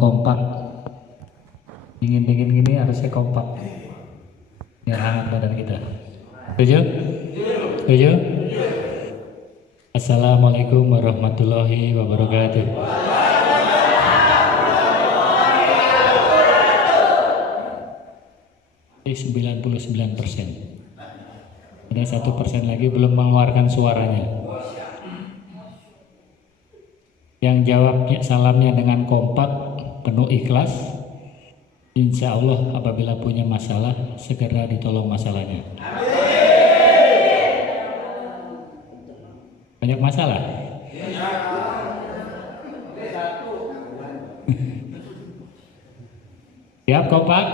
kompak. Dingin-dingin gini harusnya kompak. Biar hangat badan kita. Setuju? Setuju? Assalamualaikum warahmatullahi wabarakatuh. 99%. Ada 1% lagi belum mengeluarkan suaranya. Yang jawabnya salamnya dengan kompak, penuh ikhlas, insya Allah apabila punya masalah segera ditolong masalahnya. Banyak masalah? Siap kompak?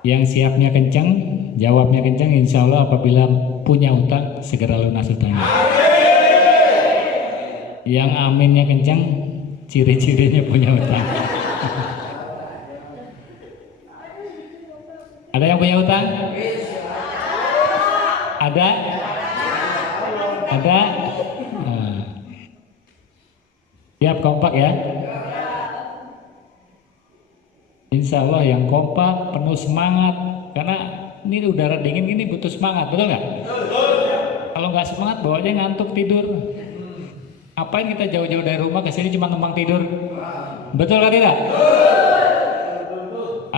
Yang siapnya kencang, jawabnya kencang, insya Allah apabila punya utang segera lunas utangnya. Yang aminnya kencang, ciri-cirinya punya utang. Ada yang punya utang? Ada? Ada? Siap kompak ya? Insya Allah yang kompak, penuh semangat. Karena ini udara dingin gini butuh semangat, betul nggak? Kalau nggak semangat bawanya ngantuk tidur. Apain kita jauh-jauh dari rumah ke sini cuma numpang tidur? Betul nggak tidak?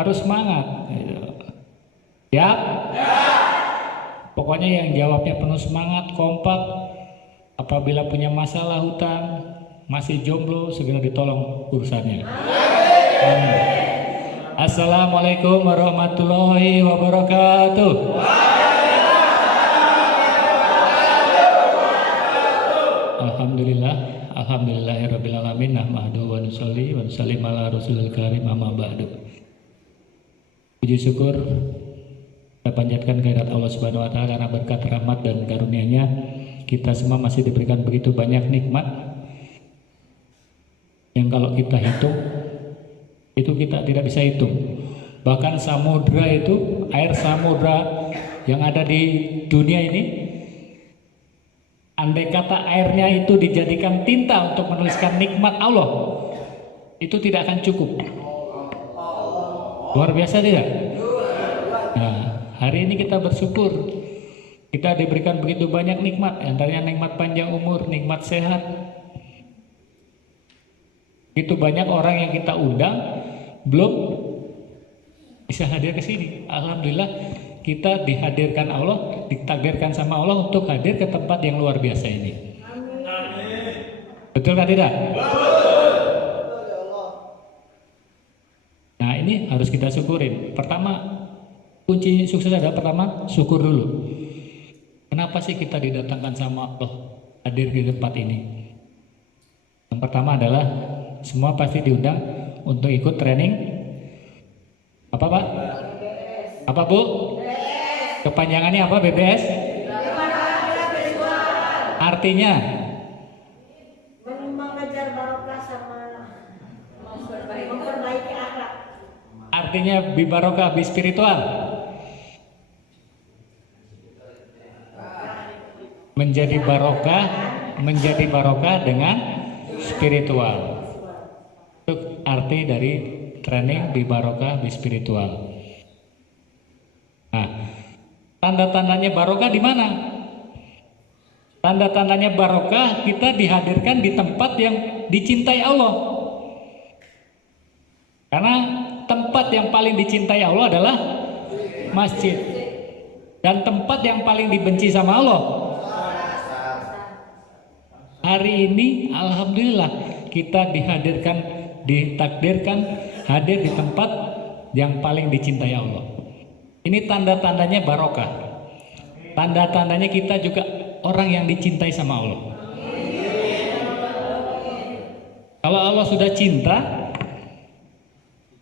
Harus semangat. Siap? Pokoknya yang jawabnya penuh semangat, kompak. Apabila punya masalah hutang, masih jomblo, segera ditolong urusannya. Amin. Assalamualaikum warahmatullahi wabarakatuh. Alhamdulillah, alhamdulillahirabbil alamin, nahmaduhu wa nusalli wa nusallim ala rasulil karim, amma ba'du. Puji syukur kita panjatkan kehadirat Allah Subhanahu wa taala karena berkat rahmat dan karunia-Nya kita semua masih diberikan begitu banyak nikmat yang kalau kita hitung itu kita tidak bisa hitung. Bahkan samudra itu, air samudra yang ada di dunia ini, andai kata airnya itu dijadikan tinta untuk menuliskan nikmat Allah, itu tidak akan cukup. Luar biasa tidak? Nah, hari ini kita bersyukur kita diberikan begitu banyak nikmat, antaranya nikmat panjang umur, nikmat sehat. Itu banyak orang yang kita undang belum bisa hadir ke sini. Alhamdulillah kita dihadirkan Allah, ditakdirkan sama Allah untuk hadir ke tempat yang luar biasa ini. Betul kan tidak? Nah, ini harus kita syukurin. Pertama, kunci sukses adalah pertama syukur dulu. Kenapa sih kita didatangkan sama Allah hadir di tempat ini? Yang pertama adalah semua pasti diundang untuk ikut training apa Pak? Apa Bu? Kepanjangannya apa BBS? Artinya mengejar barokah sama memperbaiki akhlak. Artinya bibarokah bi spiritual. Menjadi barokah dengan spiritual. Itu arti dari training bi barokah bi spiritual. Nah, tanda-tandanya barokah di mana? Tanda-tandanya barokah kita dihadirkan di tempat yang dicintai Allah. Karena tempat yang paling dicintai Allah adalah masjid. Dan tempat yang paling dibenci sama Allah. Hari ini alhamdulillah kita ditakdirkan hadir di tempat yang paling dicintai Allah. Ini tanda-tandanya barokah. Tanda-tandanya kita juga orang yang dicintai sama Allah. Kalau Allah sudah cinta,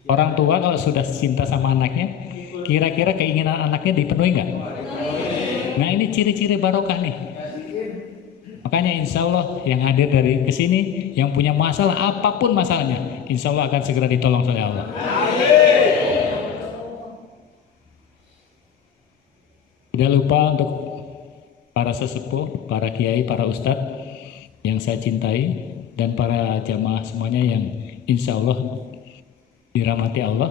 orang tua kalau sudah cinta sama anaknya, kira-kira keinginan anaknya dipenuhi nggak? Nah, ini ciri-ciri barokah nih. Makanya insya Allah yang hadir dari kesini, yang punya masalah apapun masalahnya, insya Allah akan segera ditolong oleh Allah. Tidak lupa untuk para sesepuh, para kiai, para ustadz yang saya cintai, dan para jamaah semuanya yang insya Allah dirahmati Allah.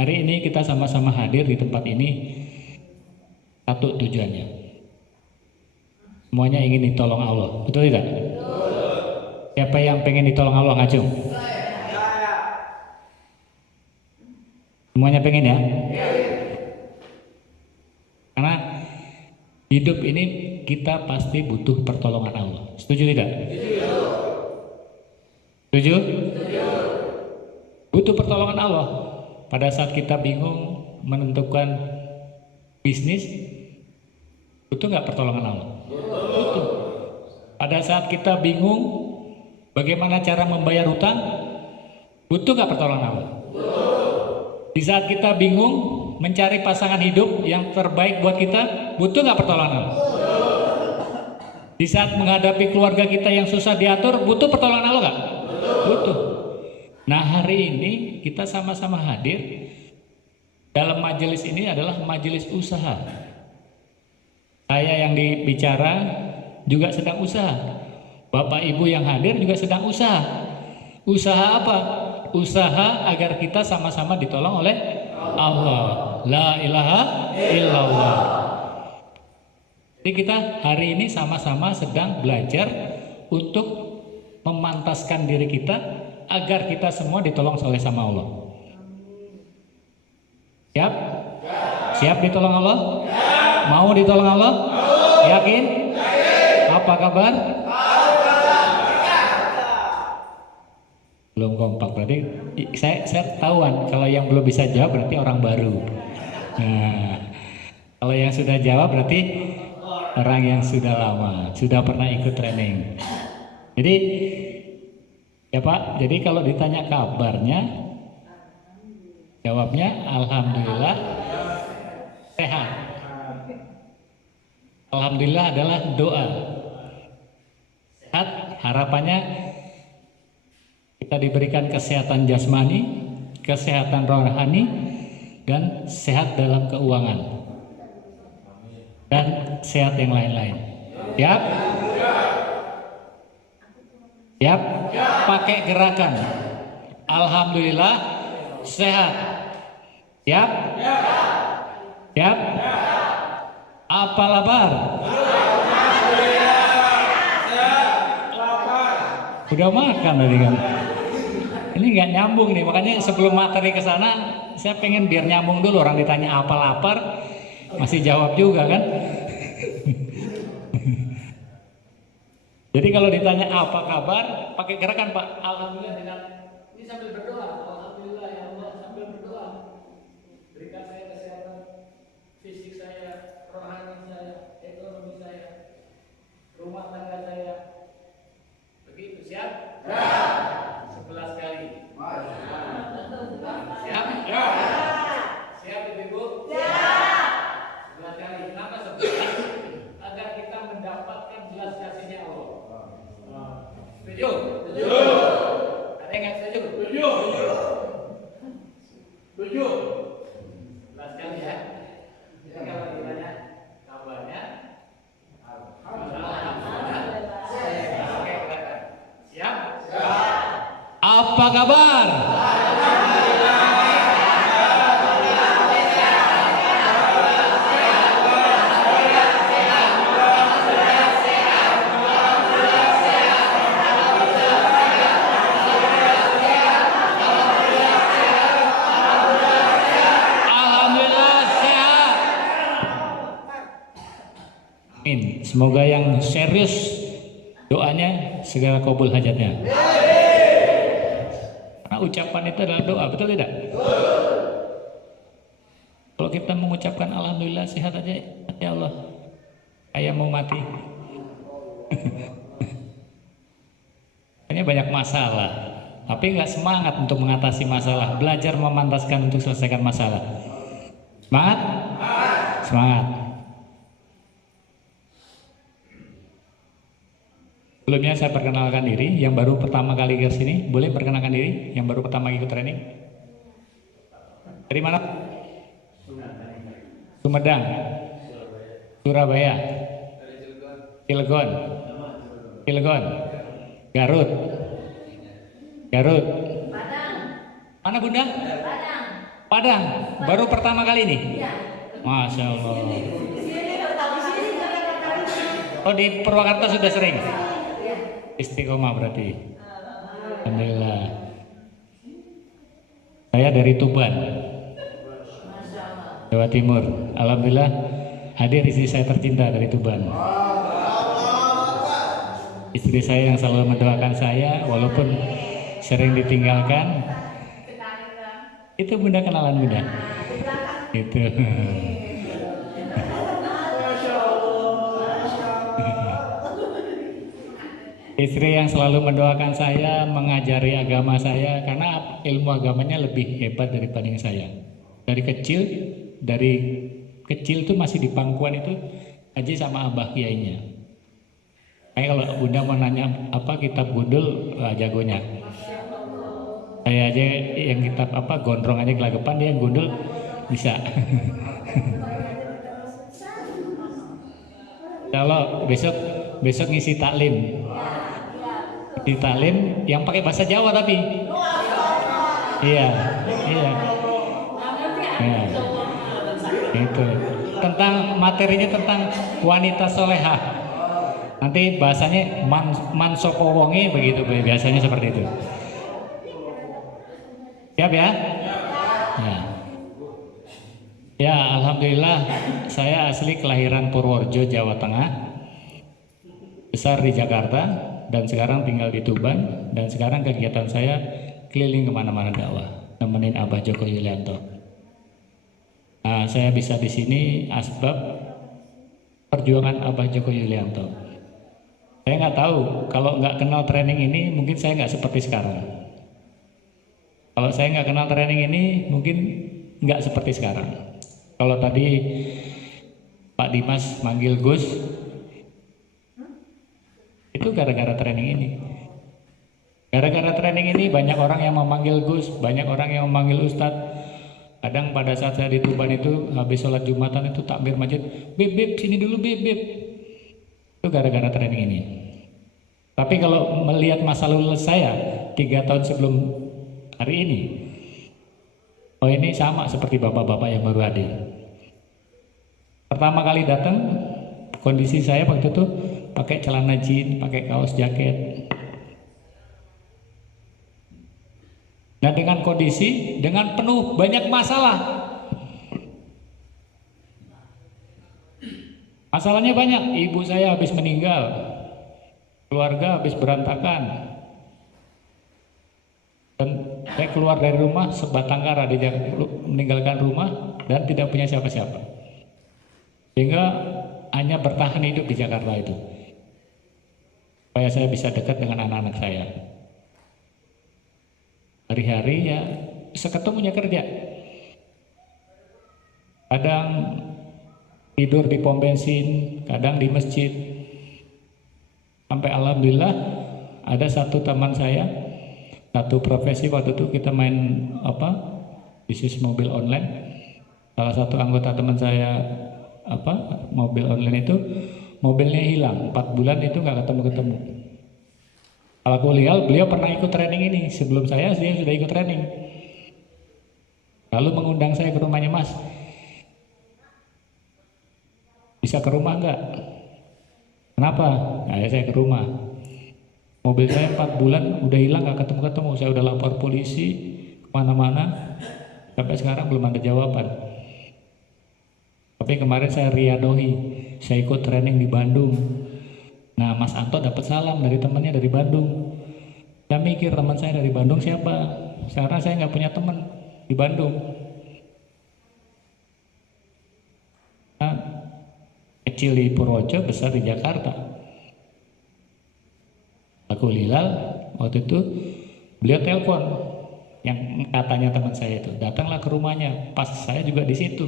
Hari ini kita sama-sama hadir di tempat ini satu tujuannya. Semuanya ingin ditolong Allah, betul tidak? Siapa yang pengen ditolong Allah ngacung? Semuanya pengen ya? Karena hidup ini kita pasti butuh pertolongan Allah. Setuju tidak? Setuju? Butuh pertolongan Allah. Pada saat kita bingung menentukan bisnis, butuh nggak pertolongan Allah? Butuh. Pada saat kita bingung bagaimana cara membayar hutang, butuh nggak pertolongan Allah? Di saat kita bingung mencari pasangan hidup yang terbaik buat kita, butuh nggak pertolongan Allah? Di saat menghadapi keluarga kita yang susah diatur, butuh pertolongan Allah nggak? Butuh. Nah, hari ini kita sama-sama hadir dalam majelis ini adalah majelis usaha. Saya yang dibicara juga sedang usaha. Bapak Ibu yang hadir juga sedang usaha. Usaha apa? Usaha agar kita sama-sama ditolong oleh Allah. La ilaha illallah. Jadi kita hari ini sama-sama sedang belajar untuk memantaskan diri kita agar kita semua ditolong oleh sama Allah. Siap? Siap ditolong Allah? Mau ditolong Allah? Yakin? Apa kabar? Belum kompak, berarti saya tahuan kalau yang belum bisa jawab berarti orang baru. Nah, kalau yang sudah jawab berarti orang yang sudah lama, sudah pernah ikut training. Jadi ya Pak, jadi kalau ditanya kabarnya, jawabnya alhamdulillah sehat. Alhamdulillah adalah doa. Sehat, harapannya kita diberikan kesehatan jasmani, kesehatan rohani, dan sehat dalam keuangan, dan sehat yang lain-lain. Siap? Siap? Pakai gerakan. Alhamdulillah sehat. Siap? Siap? Apa lapar? Udah makan tadi kan? Ini nggak nyambung nih, makanya sebelum materi ke sana, saya pengen biar nyambung dulu. Orang ditanya apa lapar, masih jawab juga kan? Jadi kalau ditanya apa kabar, pakai gerakan Pak. Alhamdulillah dengan ini sambil berdoa. Alhamdulillah ya Allah, sambil berdoa. Berikan saya kesehatan fisik saya, rohani saya, ekonomi saya, rumah tangga saya. Begitu, siap? Ya. 11 kali. Siap? Ya. Siap Ibu? Ya. 11 kali. Kenapa 11? Agar kita mendapatkan belas kasihnya Allah. Setuju? Setuju. Ada yang nggak setuju? Setuju. Setuju. 11 kali ya. Jadi kalau ditanya kabarnya, siap? Siap. Apa kabar? Semoga yang serius doanya segera kabul hajatnya. Karena ucapan itu adalah doa, betul tidak? Kalau kita mengucapkan alhamdulillah sehat aja, ya Allah, saya mau mati. Ini banyak masalah, tapi nggak semangat untuk mengatasi masalah. Belajar memantaskan untuk selesaikan masalah. Semangat? Semangat. Sebelumnya saya perkenalkan diri, yang baru pertama kali ke sini, boleh perkenalkan diri, yang baru pertama ikut training. Dari mana? Sumedang, Surabaya, Cilegon, Garut. Garut. Padang. Mana Bunda? Padang. Padang. Baru pertama kali ini? Iya. Masya Allah. Di sini pertama kali. Oh di Purwakarta sudah sering? Iya. Istiqomah berarti. Alhamdulillah. Saya dari Tuban, Jawa Timur. Alhamdulillah hadir istri saya tercinta dari Tuban. Istri saya yang selalu mendoakan saya walaupun sering ditinggalkan. Itu Bunda kenalan Bunda. Itu. Istri yang selalu mendoakan saya, mengajari agama saya, karena ilmu agamanya lebih hebat daripada saya. Dari kecil tuh masih di pangkuan itu aja sama abah kiainya. Kayak kalau Bunda mau nanya apa kitab gundul, jagonya. Saya aja yang kitab apa gondrong aja gelagapan, dia yang gundul bisa. Kalau besok ngisi taklim. Di taklim yang pakai bahasa Jawa tapi iya itu tentang materinya tentang wanita solehah, nanti bahasanya mansopo wonge begitu biasanya seperti itu. Siap ya? Ya alhamdulillah saya asli kelahiran Purworejo Jawa Tengah, besar di Jakarta, dan sekarang tinggal di Tuban, dan sekarang kegiatan saya keliling kemana-mana dakwah, nemenin Abah Joko Yulianto. Nah, saya bisa di sini asbab perjuangan Abah Joko Yulianto. Saya nggak tahu kalau nggak kenal training ini mungkin saya nggak seperti sekarang. Kalau saya nggak kenal training ini mungkin nggak seperti sekarang. Kalau tadi Pak Dimas manggil Gus, itu gara-gara training ini. Gara-gara training ini banyak orang yang memanggil Gus, banyak orang yang memanggil Ustadz. Kadang pada saat saya di Tuban itu habis sholat Jumatan itu takbir masjid, beb sini dulu beb. Itu gara-gara training ini. Tapi kalau melihat masa lalu saya 3 tahun sebelum hari ini, oh ini sama seperti bapak-bapak yang baru hadir. Pertama kali datang, kondisi saya waktu itu pakai celana jeans, pakai kaos jaket. Nah dengan kondisi, dengan penuh banyak masalah. Masalahnya banyak, ibu saya habis meninggal, keluarga habis berantakan. Dan saya keluar dari rumah sebatang kara, meninggalkan rumah dan tidak punya siapa-siapa. Sehingga hanya bertahan hidup di Jakarta itu. Supaya saya bisa dekat dengan anak-anak saya. Hari-hari ya seketemunya kerja. Kadang tidur di pom bensin, kadang di masjid. Sampai alhamdulillah ada satu teman saya, satu profesi waktu itu kita main bisnis mobil online. Salah satu anggota teman saya mobil online itu mobilnya hilang 4 bulan itu nggak ketemu. Kalau aku lihat beliau pernah ikut training ini sebelum dia sudah ikut training. Lalu mengundang saya ke rumahnya, Mas, bisa ke rumah nggak? Kenapa? Nah, saya ke rumah. Mobil saya 4 bulan udah hilang nggak ketemu. Saya udah lapor polisi kemana-mana, sampai sekarang belum ada jawaban. Tapi kemarin saya riadohi, saya ikut training di Bandung. Nah, Mas Anto dapat salam dari temannya dari Bandung. Saya mikir teman saya dari Bandung siapa? Sekarang saya nggak punya teman di Bandung. Nah, kecil di Purworejo, besar di Jakarta. Aku Lilal waktu itu beliau telepon yang katanya teman saya itu, datanglah ke rumahnya. Pas saya juga di situ.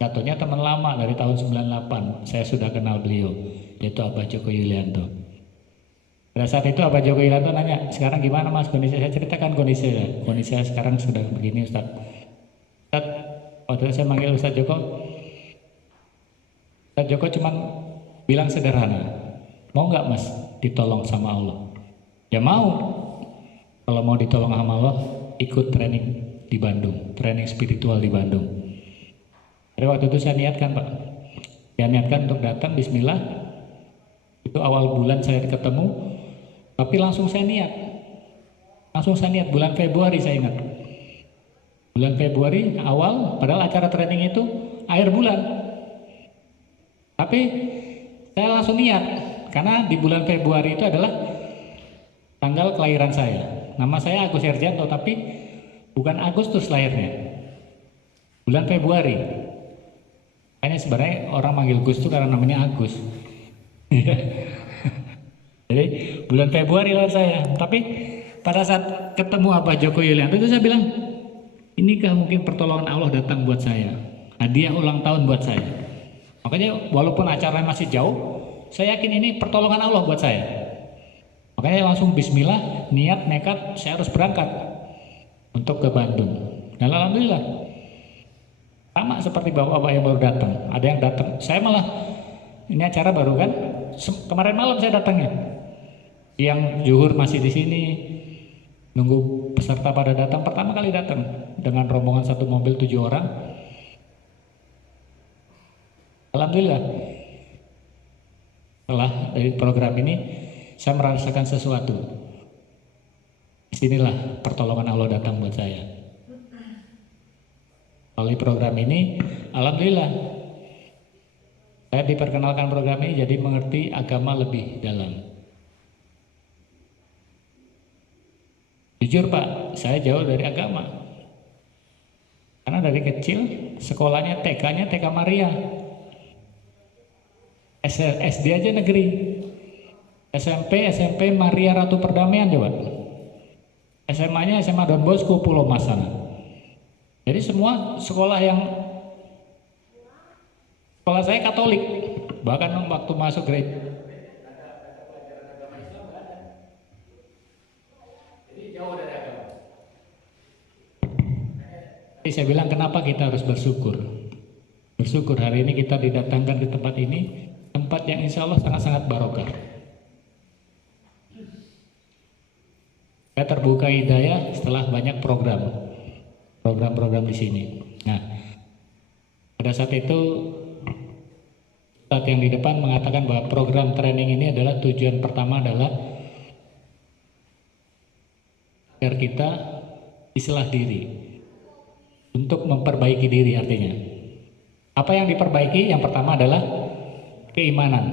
Jatuhnya teman lama dari tahun 98. Saya sudah kenal beliau, yaitu Abah Joko Yulianto. Pada saat itu Abah Joko Yulianto nanya, sekarang gimana Mas kondisi? Saya ceritakan kondisi saya. Kondisi saya sekarang sudah begini Ustaz. Ustaz, waktu saya manggil Ustaz Joko cuma bilang sederhana, mau nggak Mas ditolong sama Allah? Ya mau. Kalau mau ditolong sama Allah, ikut training di Bandung, training spiritual di Bandung. Jadi waktu itu saya niatkan Pak, saya niatkan untuk datang, Bismillah. Itu awal bulan saya ketemu, tapi langsung saya niat bulan Februari saya ingat. Bulan Februari awal, padahal acara training itu akhir bulan. Tapi saya langsung niat, karena di bulan Februari itu adalah tanggal kelahiran saya. Nama saya Agus Herjanto, tapi bukan Agustus lahirnya. Bulan Februari. Makanya sebenarnya orang manggil Gus itu karena namanya Agus. Jadi bulan Februari lahir saya. Tapi pada saat ketemu Abah Joko Yulianto itu saya bilang, inikah mungkin pertolongan Allah datang buat saya, hadiah ulang tahun buat saya. Makanya walaupun acaranya masih jauh, saya yakin ini pertolongan Allah buat saya. Makanya langsung Bismillah, niat, nekat, saya harus berangkat untuk ke Bandung. Dan alhamdulillah, sama seperti bapak-bapak yang baru datang. Ada yang datang, saya malah, ini acara baru kan, kemarin malam saya datangnya. Yang zuhur masih di sini, nunggu peserta pada datang, pertama kali datang dengan rombongan satu mobil 7 orang. Alhamdulillah, setelah dari program ini saya merasakan sesuatu. Disinilah pertolongan Allah datang buat saya. Melalui program ini, alhamdulillah, saya diperkenalkan program ini jadi mengerti agama lebih dalam. Jujur Pak, saya jauh dari agama. Karena dari kecil sekolahnya TK-nya TK Maria. SD aja negeri. SMP Maria Ratu Perdamaian coba. SMA-nya SMA Don Bosco Pulau Mas sana. Jadi semua sekolah saya Katolik. Bahkan waktu masuk gereja saya bilang kenapa kita harus bersyukur. Bersyukur hari ini kita didatangkan ke tempat ini, tempat yang insya Allah sangat-sangat barokah. Saya terbuka hidayah setelah banyak program di sini. Nah, pada saat itu saat yang di depan mengatakan bahwa program training ini adalah tujuan pertama adalah agar kita islah diri. Untuk memperbaiki diri artinya. Apa yang diperbaiki? Yang pertama adalah keimanan.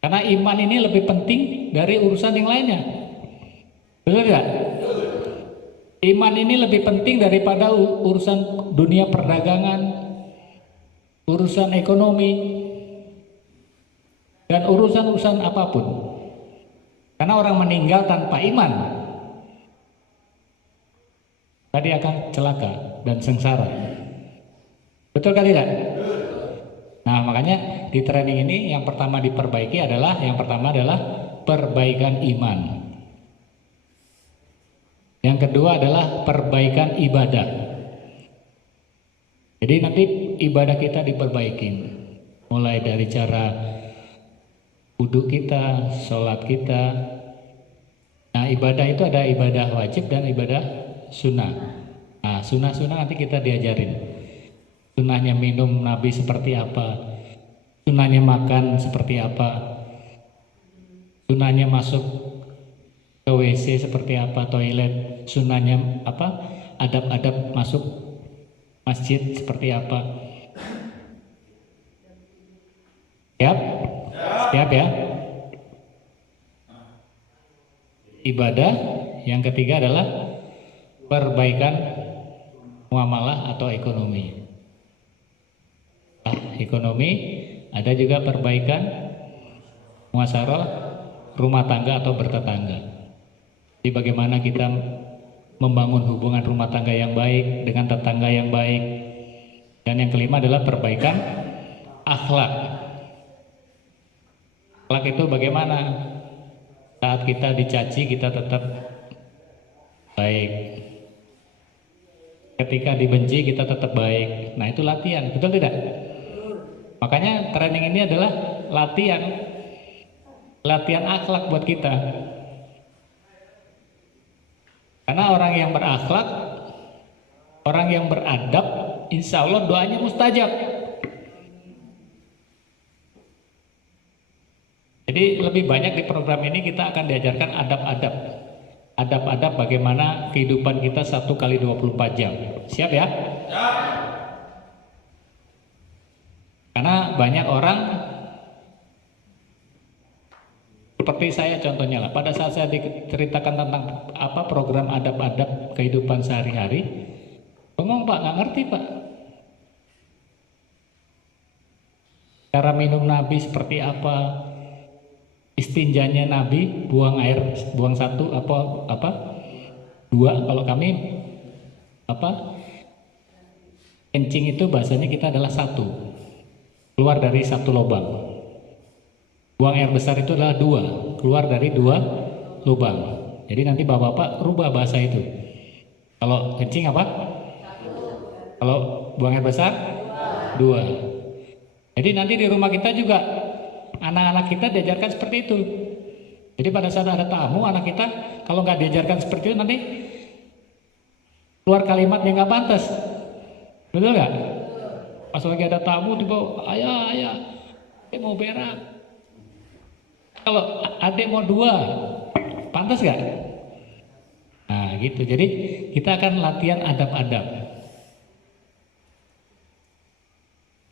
Karena iman ini lebih penting dari urusan yang lainnya. Betul tidak? Iman ini lebih penting daripada urusan dunia perdagangan, urusan ekonomi, dan urusan-urusan apapun. Karena orang meninggal tanpa iman, tadi akan celaka dan sengsara. Betul kan tidak? Nah makanya di training ini yang pertama diperbaiki adalah perbaikan iman. Yang kedua adalah perbaikan ibadah. Jadi nanti ibadah kita diperbaiki. Mulai dari cara wudhu kita, sholat kita. Nah ibadah itu ada ibadah wajib dan ibadah sunnah. Nah, sunnah nanti kita diajarin. Sunnahnya minum Nabi seperti apa, sunnahnya makan seperti apa, sunnahnya masuk ke WC seperti apa, toilet, sunnahnya apa, adab-adab masuk masjid seperti apa. Siap? Siap ya? Ibadah. Yang ketiga adalah perbaikan muamalah atau ekonomi. Ekonomi, ada juga perbaikan muasaroh rumah tangga atau bertetangga. Jadi bagaimana kita membangun hubungan rumah tangga yang baik dengan tetangga yang baik. Dan yang kelima adalah perbaikan akhlak. Akhlak itu bagaimana? Saat kita dicaci kita tetap baik. Ketika dibenci kita tetap baik. Nah itu latihan, betul tidak? Makanya training ini adalah latihan. latihan akhlak buat kita. Karena orang yang berakhlak, orang yang beradab, insya Allah doanya mustajab. Jadi lebih banyak di program ini kita akan diajarkan adab-adab. Adab-adab bagaimana kehidupan kita 1 kali 24 jam. Siap ya? Karena banyak orang seperti saya contohnya lah. Pada saat saya diceritakan tentang apa program adab-adab kehidupan sehari-hari, bengong Pak, nggak ngerti Pak. Cara minum Nabi seperti apa? Istinjanya Nabi, buang air, buang 1 apa 2. Kalau kami kencing itu bahasanya kita adalah 1, keluar dari 1 lubang. Buang air besar itu adalah 2, keluar dari 2 lubang. Jadi nanti bapak-bapak rubah bahasa itu. Kalau kencing apa? 1. Kalau buang air besar 2. Jadi nanti di rumah kita juga anak-anak kita diajarkan seperti itu. Jadi pada saat ada tamu, anak kita kalau nggak diajarkan seperti itu nanti keluar kalimat yang nggak pantas, betul nggak? Pas lagi ada tamu tiba, ayah, dia mau berak. Kalau adik mau 2, pantas nggak? Nah gitu. Jadi kita akan latihan adab-adab.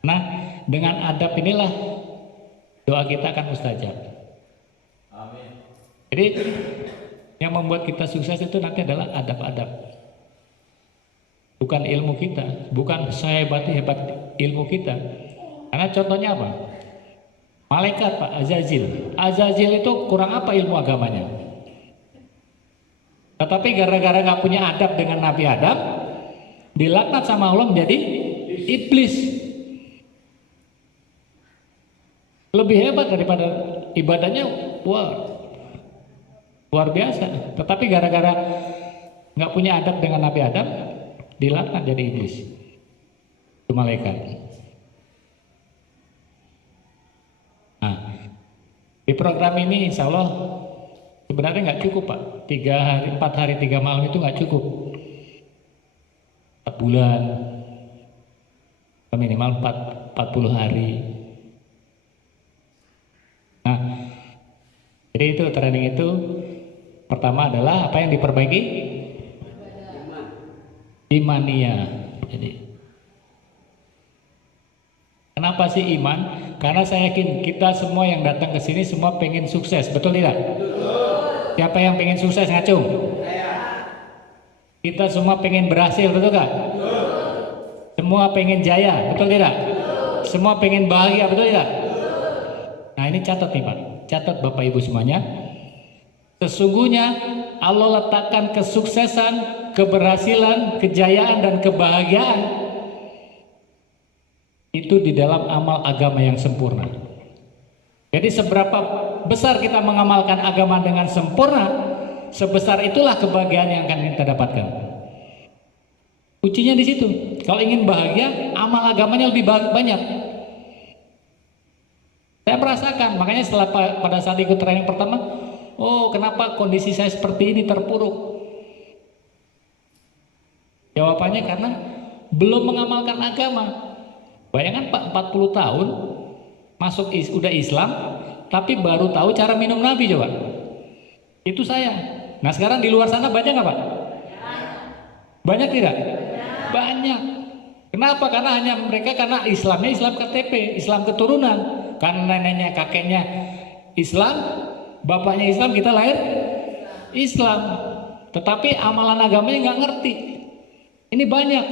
Nah dengan adab inilah doa kita akan mustajab. Amin. Jadi yang membuat kita sukses itu nanti adalah adab-adab. Bukan ilmu kita, bukan sehebat ilmu kita. Karena contohnya apa? Malaikat Pak, Azazil. Azazil itu kurang apa ilmu agamanya? Tetapi gara-gara gak punya adab dengan Nabi Adam, dilaknat sama Allah menjadi iblis. Lebih hebat daripada ibadahnya, wah luar biasa. Tetapi gara-gara nggak punya adab dengan Nabi Adam, dilaknat jadi iblis, itu malaikat. Nah, di program ini insya Allah sebenarnya nggak cukup Pak. 4 hari 3 malam itu nggak cukup. 4 bulan, minimal 40 hari. Nah, jadi itu training itu pertama adalah apa yang diperbaiki? Imania. Jadi kenapa sih iman? Karena saya yakin kita semua yang datang ke sini semua pengen sukses, betul tidak? Betul. Siapa yang pengen sukses ngacung? Kita semua pengen berhasil, betul gak? Betul. Semua pengen jaya, betul tidak? Betul. Semua pengen bahagia, betul tidak? Nah ini catat nih Pak, catat Bapak Ibu semuanya. Sesungguhnya Allah letakkan kesuksesan, keberhasilan, kejayaan dan kebahagiaan itu di dalam amal agama yang sempurna. Jadi seberapa besar kita mengamalkan agama dengan sempurna, sebesar itulah kebahagiaan yang akan kita dapatkan. Kuncinya di situ. Kalau ingin bahagia, amal agamanya lebih banyak. Saya merasakan, makanya setelah pada saat ikut training pertama, oh kenapa kondisi saya seperti ini terpuruk? Jawabannya karena belum mengamalkan agama. Bayangkan Pak, 40 tahun udah Islam, tapi baru tahu cara minum Nabi coba. Itu saya. Nah sekarang di luar sana banyak nggak Pak? Banyak tidak? Banyak. Kenapa? Karena karena Islamnya Islam KTP, Islam keturunan. Karena neneknya kakeknya Islam, bapaknya Islam, kita lahir Islam. Tetapi amalan agamanya nggak ngerti. Ini banyak.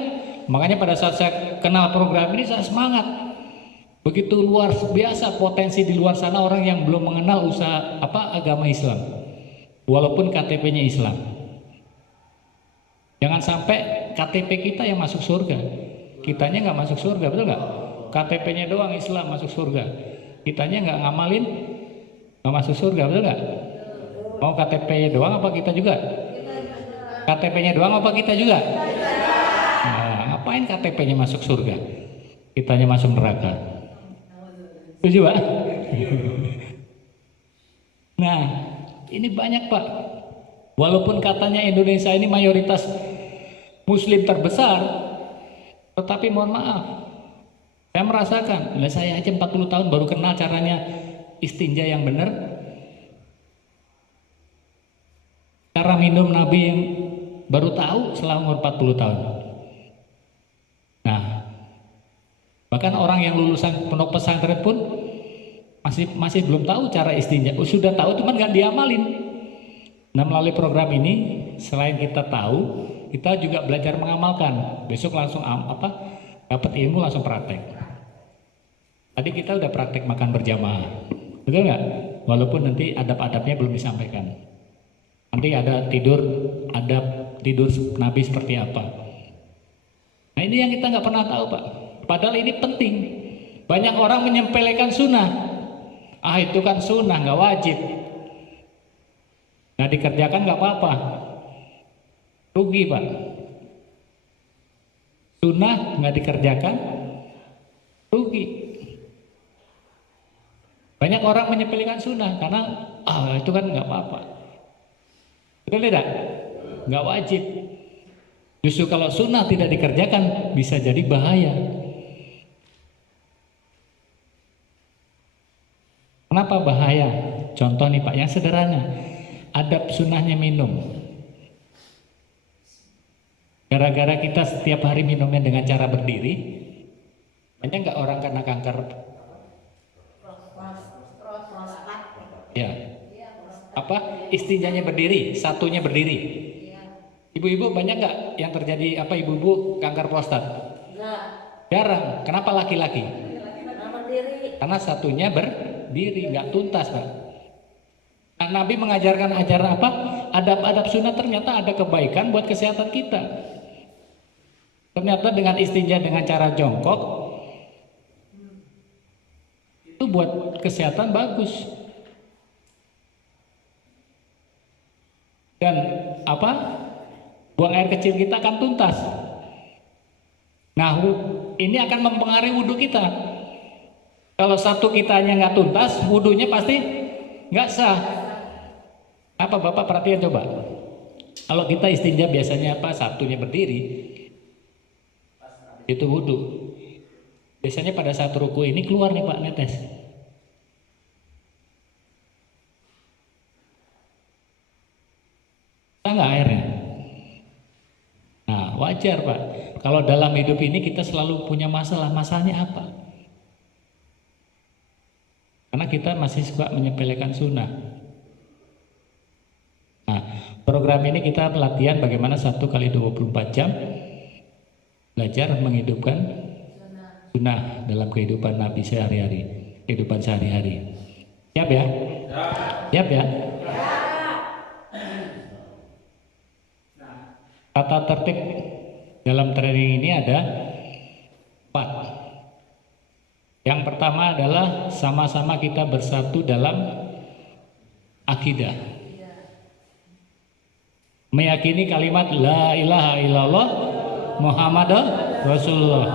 Makanya pada saat saya kenal program ini saya semangat. Begitu luar biasa potensi di luar sana orang yang belum mengenal agama Islam. Walaupun KTP-nya Islam. Jangan sampai KTP kita yang masuk surga. Kitanya nggak masuk surga, betul nggak? KTP-nya doang Islam masuk surga. Kitanya nggak ngamalin, nggak masuk surga, betul nggak? Mau KTP-nya doang apa kita juga? KTP-nya doang apa kita juga? Nah, ngapain KTP-nya masuk surga? Kitanya masuk neraka. Setuju Pak? Nah, ini banyak Pak. Walaupun katanya Indonesia ini mayoritas Muslim terbesar, tetapi mohon maaf, saya merasakan, saya aja 40 tahun baru kenal caranya istinja yang benar, cara minum Nabi yang baru tahu selama umur 40 tahun. Nah, bahkan orang yang lulusan pondok pesantren pun masih belum tahu cara istinja. Sudah tahu cuman nggak diamalin. Nah, melalui program ini selain kita tahu, kita juga belajar mengamalkan. Besok langsung dapat ilmu langsung praktek. Tadi kita udah praktek makan berjamaah, betul nggak? Walaupun nanti adab-adabnya belum disampaikan. Nanti ada adab tidur Nabi seperti apa. Nah, ini yang kita nggak pernah tahu Pak. Padahal ini penting. Banyak orang menyempelekan sunnah. Itu kan sunnah, nggak wajib. Nah, dikerjakan nggak apa-apa. Rugi Pak. Sunnah nggak dikerjakan, rugi. Banyak orang menyepelekan sunnah karena itu kan nggak apa-apa. Betul tidak? Nggak wajib. Justru kalau sunnah tidak dikerjakan bisa jadi bahaya. Kenapa bahaya? Contoh nih Pak, yang sederhana. Adab sunnahnya minum. Gara-gara kita setiap hari minumnya dengan cara berdiri, banyak nggak orang kena kanker? Ya. Istinjanya berdiri, satunya berdiri. Ibu-ibu banyak nggak yang terjadi ibu-ibu kanker prostat? Jarang. Kenapa laki-laki? Karena satunya berdiri, nggak tuntas Pak. Nah, Nabi mengajarkan ajaran adab-adab sunnah, ternyata ada kebaikan buat kesehatan kita. Ternyata dengan istinja dengan cara jongkok itu buat kesehatan bagus. Dan buang air kecil kita akan tuntas. Nah, ini akan mempengaruhi wudhu kita. Kalau satu kitanya nggak tuntas, wudhunya pasti nggak sah. Apa Bapak perhatian coba? Kalau kita istinja biasanya satunya berdiri, itu wudhu. Biasanya pada saat ruku ini keluar nih Pak netes. Nggak airnya. Nah, wajar Pak. Kalau dalam hidup ini kita selalu punya masalah. Masalahnya apa? Karena kita masih suka menyepelekan sunnah. Nah, program ini kita pelatihan bagaimana 1 kali 24 jam belajar menghidupkan sunnah dalam kehidupan Nabi sehari-hari, kehidupan sehari-hari. Siap ya? Siap ya? Tata tertib dalam training ini ada 4. Yang pertama adalah sama-sama kita bersatu dalam akidah. Meyakini kalimat la ilaha illallah Muhammadur Rasulullah.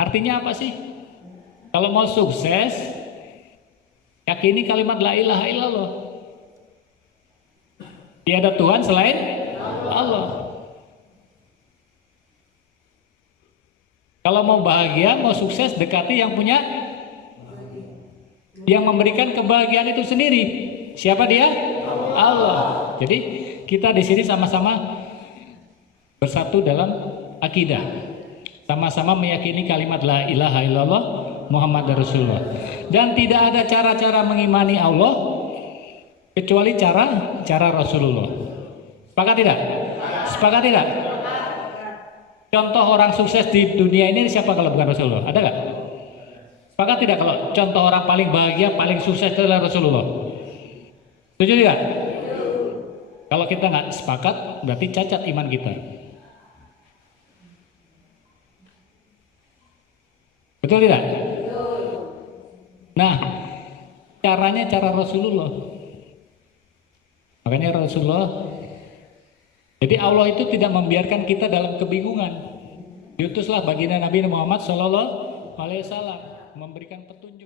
Artinya apa sih? Kalau mau sukses, yakini kalimat la ilaha illallah. Tiada Tuhan selain Allah. Kalau mau bahagia, mau sukses, dekati yang memberikan kebahagiaan itu sendiri. Siapa dia? Allah. Jadi kita di sini sama-sama bersatu dalam akidah. Sama-sama meyakini kalimat la ilaha illallah Muhammad Rasulullah. Dan tidak ada cara-cara mengimani Allah kecuali cara Rasulullah. Sepakat tidak? Sepakat tidak? Contoh orang sukses di dunia ini siapa kalau bukan Rasulullah? Ada nggak? Sepakat tidak kalau contoh orang paling bahagia, paling sukses adalah Rasulullah? Setuju tidak? Kalau kita nggak sepakat, berarti cacat iman kita. Betul tidak? Nah, caranya cara Rasulullah. Makanya Rasulullah, jadi Allah itu tidak membiarkan kita dalam kebingungan. Diutuslah baginda Nabi Muhammad SAW memberikan petunjuk.